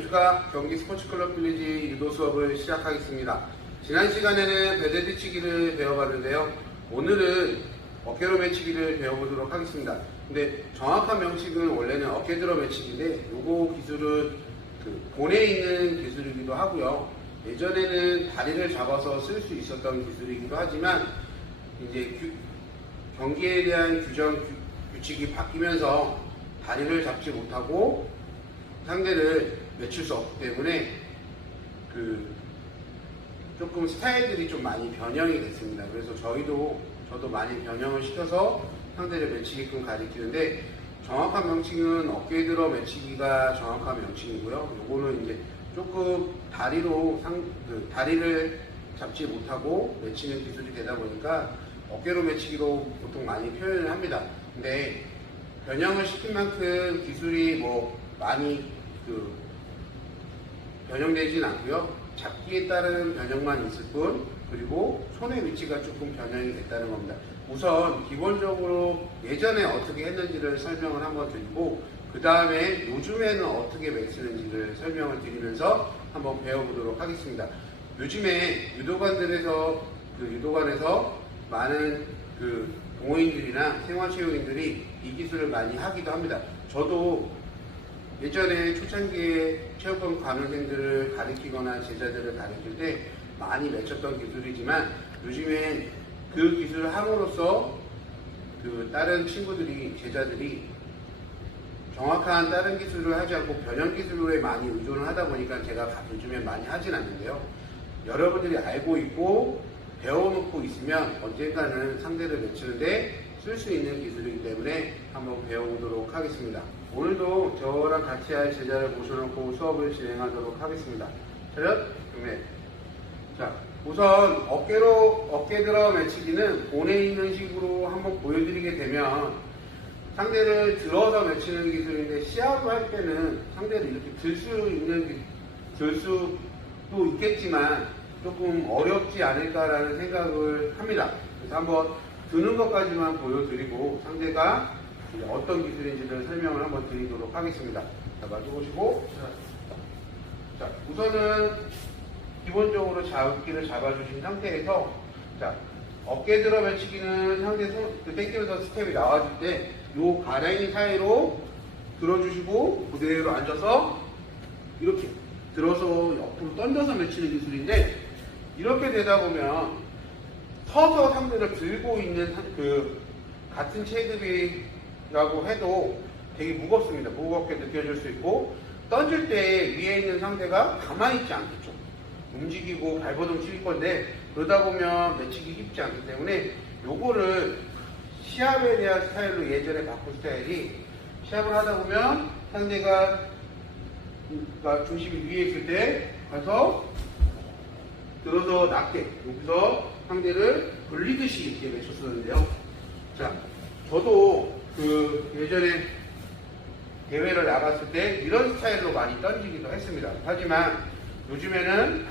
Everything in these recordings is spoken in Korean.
연수가 경기 스포츠클럽 빌리지 유도 수업을 시작하겠습니다. 지난 시간에는 배대 뒤치기를 배워봤는데요. 오늘은 어깨로 매치기를 배워보도록 하겠습니다. 근데 정확한 명칭은 원래는 어깨 들어 매치기인데 요거 기술은 본에 있는 기술이기도 하고요. 예전에는 다리를 잡아서 쓸 수 있었던 기술이기도 하지만 이제 경기에 대한 규칙이 바뀌면서 다리를 잡지 못하고 상대를 맺힐 수 없기 때문에 조금 스타일들이 좀 많이 변형이 됐습니다. 그래서 저도 많이 변형을 시켜서 상대를 맺히게끔 가리키는데, 정확한 명칭은 어깨 들어 맺히기가 정확한 명칭이고요. 요거는 이제 조금 다리를 잡지 못하고 맺히는 기술이 되다 보니까 어깨로 맺히기로 보통 많이 표현을 합니다. 근데 변형을 시킨 만큼 기술이 많이 변형되진 않고요. 잡기에 따른 변형만 있을 뿐, 그리고 손의 위치가 조금 변형이 됐다는 겁니다. 우선 기본적으로 예전에 어떻게 했는지를 설명을 한번 드리고, 그 다음에 요즘에는 어떻게 매치는지를 설명을 드리면서 한번 배워보도록 하겠습니다. 요즘에 유도관에서 많은 동호인들이나 생활체육인들이 이 기술을 많이 하기도 합니다. 저도 예전에 초창기에 체육관 관원생들을 가르치거나 제자들을 가르칠 때 많이 맺혔던 기술이지만, 요즘엔 그 기술을 함으로써 다른 제자들이 정확한 다른 기술을 하지 않고 변형 기술에 많이 의존을 하다 보니까 제가 요즘엔 많이 하진 않는데요. 여러분들이 알고 있고 배워놓고 있으면 언젠가는 상대를 맺히는데 쓸 수 있는 기술이기 때문에 한번 배워보도록 하겠습니다. 오늘도 저랑 같이 할 제자를 모셔놓고 수업을 진행하도록 하겠습니다. 차렷, 준비. 자, 우선 어깨 들어 매치기는 본에 있는 식으로 한번 보여드리게 되면, 상대를 들어서 매치는 기술인데, 시합을 할 때는 상대를 이렇게 들 수도 있겠지만 조금 어렵지 않을까라는 생각을 합니다. 그래서 한번 드는 것까지만 보여드리고 상대가 어떤 기술인지를 설명을 한번 드리도록 하겠습니다. 자, 마주보시고, 자, 우선은 기본적으로 잡기를 잡아주신 상태에서, 자, 어깨 들어 매치기는 상대 땡기면서 스텝이 나와줄 때 요 가랭이 사이로 들어주시고 그대로 앉아서 이렇게 들어서 옆으로 던져서 매치는 기술인데, 이렇게 되다 보면 서서 상대를 들고 있는 같은 체급이라고 해도 되게 무겁습니다. 무겁게 느껴질 수 있고, 던질 때 위에 있는 상대가 가만히 있지 않겠죠. 움직이고 발버둥 칠 건데, 그러다 보면 매치기 쉽지 않기 때문에 요거를 시합에 대한 스타일로 예전에 바꾼 스타일이, 시합을 하다 보면 상대가 중심이 위에 있을 때 가서 들어서 낮게 여기서 상대를 돌리듯이 이렇게 매쳤었는데요. 자, 저도 예전에 대회를 나갔을 때 이런 스타일로 많이 던지기도 했습니다. 하지만 요즘에는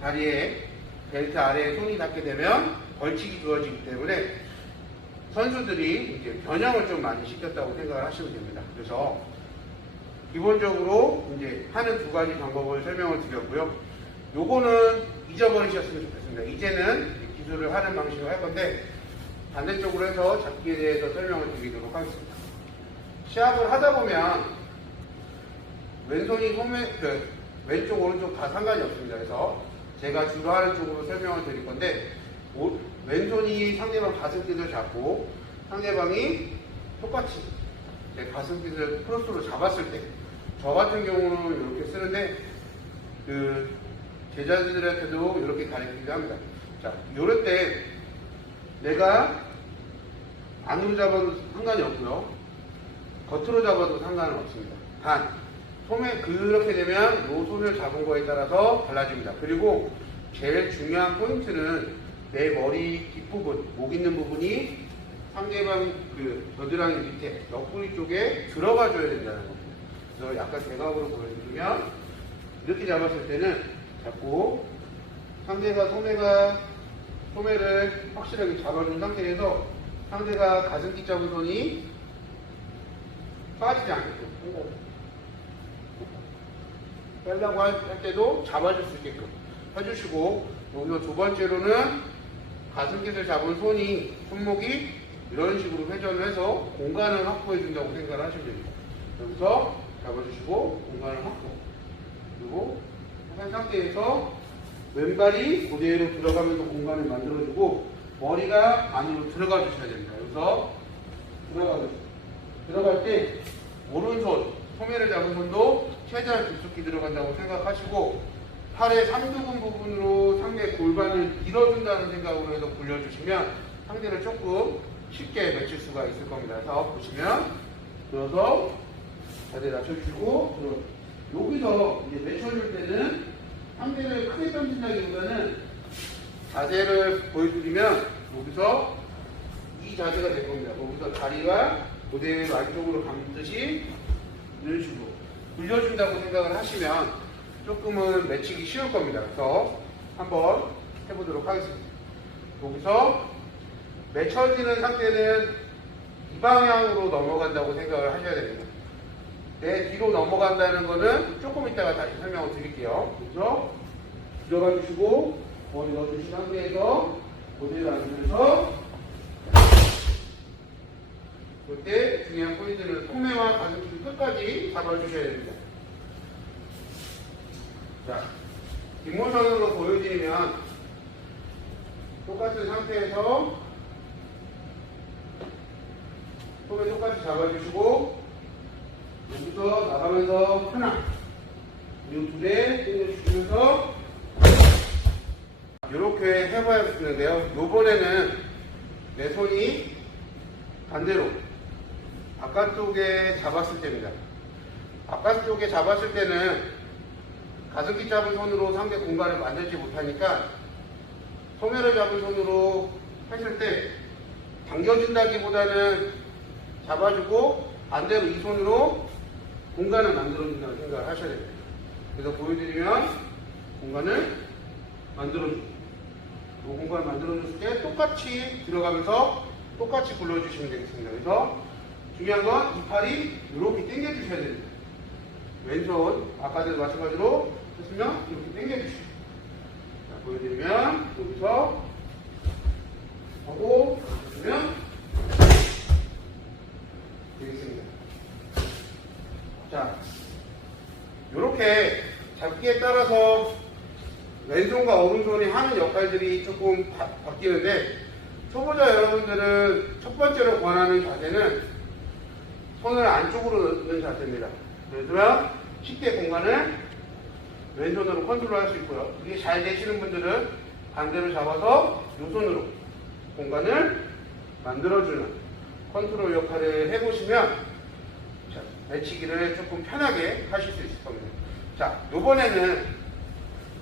다리에 벨트 아래에 손이 닿게 되면 벌칙이 주어지기 때문에 선수들이 이제 변형을 좀 많이 시켰다고 생각을 하시면 됩니다. 그래서 기본적으로 이제 하는 두 가지 방법을 설명을 드렸고요. 요거는 잊어버리셨으면 좋겠습니다. 이제는 기술을 하는 방식으로 할 건데, 반대쪽으로 해서 잡기에 대해서 설명을 드리도록 하겠습니다. 시합을 하다 보면 왼손이 왼쪽 오른쪽 다 상관이 없습니다. 그래서 제가 주로 하는 쪽으로 설명을 드릴 건데, 왼손이 상대방 가슴빛을 잡고 상대방이 똑같이 제 가슴빛을 크로스로 잡았을 때, 저 같은 경우는 이렇게 쓰는데 제자들한테도 이렇게 가르치기도 합니다. 자, 이럴 때 내가 안으로 잡아도 상관이 없고요, 겉으로 잡아도 상관은 없습니다. 단 그렇게 되면 이 손을 잡은 거에 따라서 달라집니다. 그리고 제일 중요한 포인트는 내 머리 뒷부분, 목 있는 부분이 상대방 겨드랑이 밑에 옆구리 쪽에 들어가 줘야 된다는 겁니다. 그래서 약간 대각으로 보여드리면, 이렇게 잡았을 때는 자꾸 상대가 소매를 확실하게 잡아준 상태에서 상대가 가슴끼 잡은 손이 빠지지 않게끔 빼려고 할 때도 잡아줄 수 있게끔 해주시고, 여기서 두 번째로는 가슴깃을 잡은 손목이 이런 식으로 회전을 해서 공간을 확보해 준다고 생각을 하시면 됩니다. 여기서 잡아주시고 공간을 확보, 그리고 한 상태에서 왼발이 그대로 들어가면서 공간을 만들어주고 머리가 안으로 들어가 주셔야 됩니다. 여기서 들어갈 때 오른손, 소매를 잡은 손도 최대한 깊숙이 들어간다고 생각하시고, 팔의 삼두근 부분으로 상대 골반을 밀어준다는 생각으로 해서 굴려주시면 상대를 조금 쉽게 맺힐 수가 있을 겁니다. 그래서 보시면 들어서 자세 낮춰주시고, 여기서 이제 맺혀줄 때는 상대를 크게 던진다기보다는 자세를 보여드리면 여기서 이 자세가 될 겁니다. 여기서 다리가 그대로 안쪽으로 감듯이 이런 식으로 굴려준다고 생각을 하시면 조금은 맺히기 쉬울 겁니다. 그래서 한번 해보도록 하겠습니다. 여기서 맺혀지는 상태는 이 방향으로 넘어간다고 생각을 하셔야 됩니다. 내 뒤로 넘어간다는 거는 조금 이따가 다시 설명을 드릴게요. 그래서 들어가 주시고 머리 넣어주신 상태에서 그대로 앉으면서, 이때 중요한 포인트는 소매와 가슴길 끝까지 잡아주셔야 됩니다. 자, 뒷모션으로 보여드리면 똑같은 상태에서 소매 똑같이 잡아주시고, 여기서 나가면서 하나, 그리고 두 대 당겨주시면서 이렇게 해봐야겠는데요. 요번에는 내 손이 반대로 바깥쪽에 잡았을 때입니다. 바깥쪽에 잡았을 때는 가슴기 잡은 손으로 상대 공간을 만들지 못하니까 소매를 잡은 손으로 하실 때 당겨준다기보다는 잡아주고 반대로 이 손으로 공간을 만들어준다는 생각을 하셔야 됩니다. 그래서 보여드리면 공간을 만들어주고, 이 공간을 만들어줬을 때 똑같이 들어가면서 똑같이 굴러주시면 되겠습니다. 그래서 중요한 건 이 팔이 이렇게 당겨주셔야 됩니다. 왼손 아까도 마찬가지로 했으면 이렇게 당겨주시고, 자, 보여드리면 여기서 하고 보여드리면 되겠습니다. 자, 이렇게 잡기에 따라서 왼손과 오른손이 하는 역할들이 조금 바뀌는데, 초보자 여러분들은 첫 번째로 권하는 자세는 손을 안쪽으로 넣는 자세입니다. 그래서 쉽게 공간을 왼손으로 컨트롤할 수 있고요. 이게 잘 되시는 분들은 반대로 잡아서 이 손으로 공간을 만들어주는 컨트롤 역할을 해보시면 매치기를 조금 편하게 하실 수 있을 겁니다. 자, 이번에는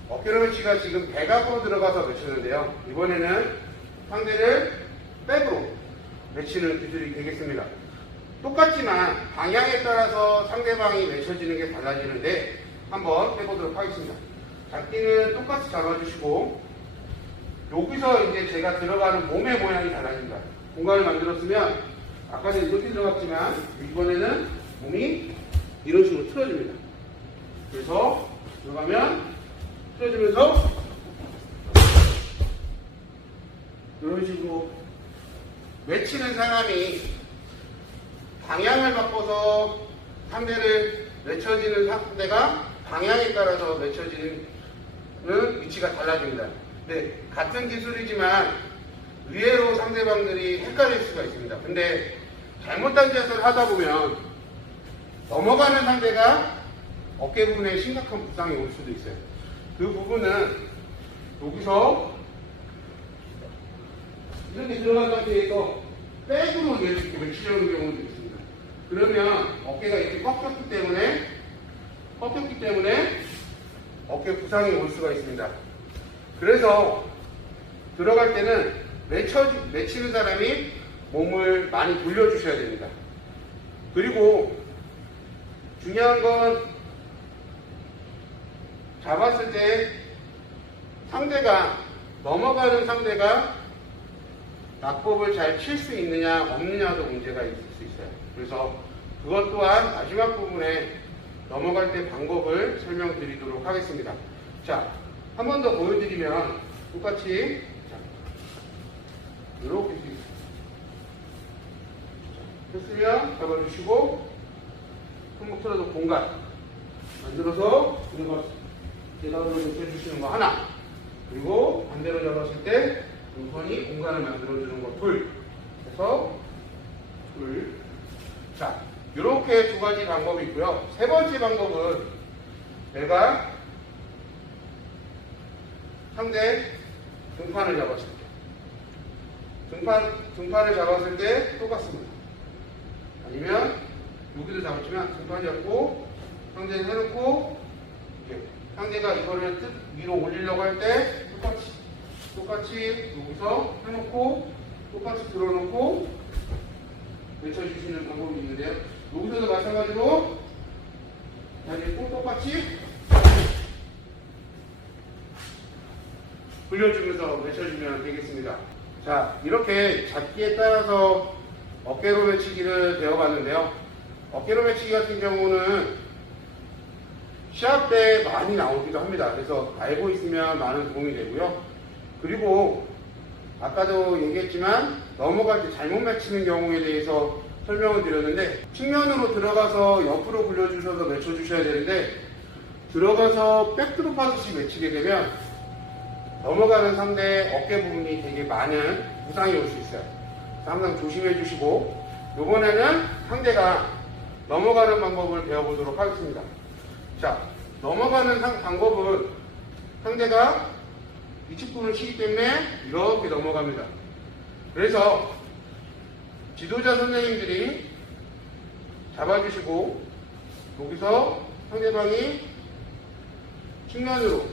어깨로 매치가 지금 배각으로 들어가서 매치는데요. 이번에는 상대를 백으로 매치는 기술이 되겠습니다. 똑같지만 방향에 따라서 상대방이 매쳐지는 게 달라지는데 한번 해보도록 하겠습니다. 잡기는 똑같이 잡아주시고, 여기서 이제 제가 들어가는 몸의 모양이 달라집니다. 공간을 만들었으면 아까는 이렇게 들어갔지만 이번에는 몸이 이런 식으로 틀어집니다. 그래서 들어가면 틀어지면서 이런 식으로 외치는 사람이 방향을 바꿔서 상대를 외쳐지는 상대가 방향에 따라서 외쳐지는 위치가 달라집니다. 네, 같은 기술이지만 의외로 상대방들이 헷갈릴 수가 있습니다. 근데 잘못된 짓을 하다 보면 넘어가는 상대가 어깨 부분에 심각한 부상이 올 수도 있어요. 그 부분은 여기서 이렇게 들어간 상태에서 백으로 이렇게 외치려는 경우도 있습니다. 그러면 어깨가 이렇게 꺾였기 때문에 어깨 부상이 올 수가 있습니다. 그래서 들어갈 때는 외치는 사람이 몸을 많이 돌려주셔야 됩니다. 그리고 중요한 건 잡았을 때 넘어가는 상대가 낙법을 잘 칠 수 있느냐 없느냐도 문제가 있을 수 있어요. 그래서 그것 또한 마지막 부분에 넘어갈 때 방법을 설명드리도록 하겠습니다. 자, 한 번 더 보여드리면 똑같이 자, 이렇게 했으면 잡아주시고 손목 틀어도 공간 만들어서 대각으로 눕혀주시는 거 하나, 그리고 반대로 잡았을 때 우선이 공간을 만들어주는 거 둘, 해서 둘. 자, 이렇게 두 가지 방법이 있고요. 세 번째 방법은 내가 상대 등판을 잡았을 때, 등판을 잡았을 때 똑같습니다. 아니면 여기도 잡았지만 등판 잡고 상대를 해놓고 이렇게 상대가 이거를 위로 올리려고 할 때 똑같이 여기서 해놓고 똑같이 들어놓고 외쳐주시는 방법이 있는데요. 여기서도 마찬가지로 다시 똑같이 불려주면서 외쳐주면 되겠습니다. 자, 이렇게 잡기에 따라서 어깨로 외치기를 배워봤는데요. 어깨로 외치기 같은 경우는 시합 때 많이 나오기도 합니다. 그래서 알고 있으면 많은 도움이 되고요. 그리고 아까도 얘기했지만 넘어갈 때 잘못 맺히는 경우에 대해서 설명을 드렸는데, 측면으로 들어가서 옆으로 굴려주셔서 맺혀주셔야 되는데, 들어가서 백드롭 하듯이 맺히게 되면 넘어가는 상대 어깨 부분이 되게 많은 부상이 올 수 있어요. 그래서 항상 조심해 주시고, 이번에는 상대가 넘어가는 방법을 배워보도록 하겠습니다. 자, 넘어가는 방법은 상대가 위측분을 치기 때문에 이렇게 넘어갑니다. 그래서 지도자 선생님들이 잡아주시고 여기서 상대방이 측면으로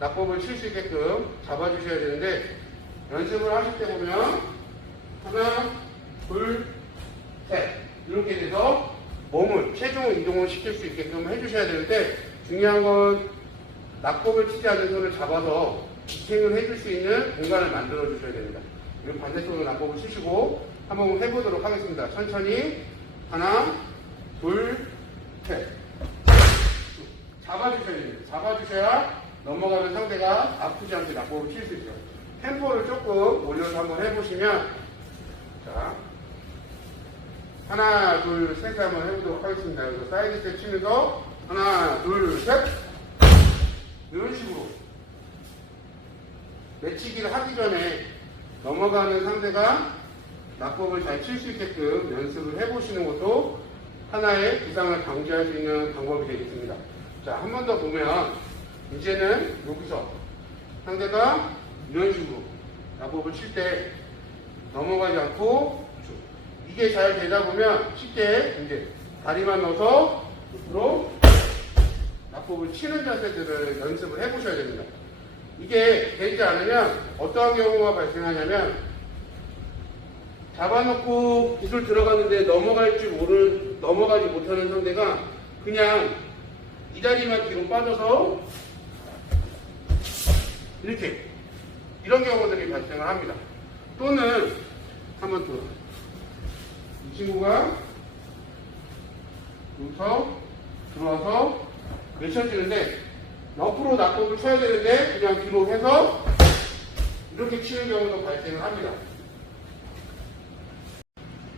낙법을 칠 수 있게끔 잡아주셔야 되는데, 연습을 하실 때 보면 하나, 둘, 셋 이렇게 돼서 몸을 체중 이동을 시킬 수 있게끔 해주셔야 되는데, 중요한 건 낙법을 치지 않는 손을 잡아서 지탱을 해줄 수 있는 공간을 만들어 주셔야 됩니다. 그리고 반대손으로 낙법을 치시고 한번 해보도록 하겠습니다. 천천히 하나, 둘, 셋 잡아주셔야 됩니다. 잡아주셔야 넘어가는 상대가 아프지 않게 낙법을 칠 수 있어요. 템포를 조금 올려서 한번 해보시면, 자, 하나, 둘, 셋 한번 해보도록 하겠습니다. 그래서 사이드 스텝 치면서 하나, 둘, 셋 이런 식으로 내치기를 하기 전에 넘어가는 상대가 낙법을 잘 칠 수 있게끔 연습을 해보시는 것도 하나의 부상을 방지할 수 있는 방법이 되겠습니다. 자, 한 번 더 보면 이제는 여기서 상대가 이런 식으로 낙법을 칠 때 넘어가지 않고 이게 잘 되다 보면 쉽게 이제 다리만 넣어서 옆으로 낙법을 치는 자세들을 연습을 해보셔야 됩니다. 이게 되지 않으면 어떠한 경우가 발생하냐면, 잡아놓고 기술 들어가는데 넘어가지 못하는 상대가 그냥 이 다리만 뒤로 빠져서 이렇게 이런 경우들이 발생을 합니다. 또는 한번 더, 이 친구가 여기서 들어와서 외쳐지는데 옆으로 낙법을 쳐야 되는데 그냥 뒤로 해서 이렇게 치는 경우도 발생을 합니다.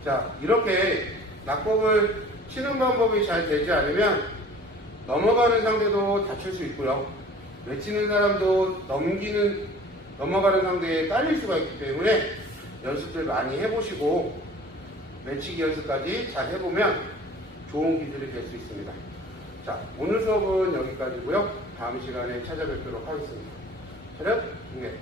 자, 이렇게 낙법을 치는 방법이 잘 되지 않으면 넘어가는 상대도 다칠 수 있고요. 외치는 사람도 넘어가는 상대에 딸릴 수가 있기 때문에 연습들 많이 해보시고 외치기 연습까지 잘 해보면 좋은 기술이 될 수 있습니다. 자, 오늘 수업은 여기까지고요. 다음 시간에 찾아뵙도록 하겠습니다. 차렷, 중계.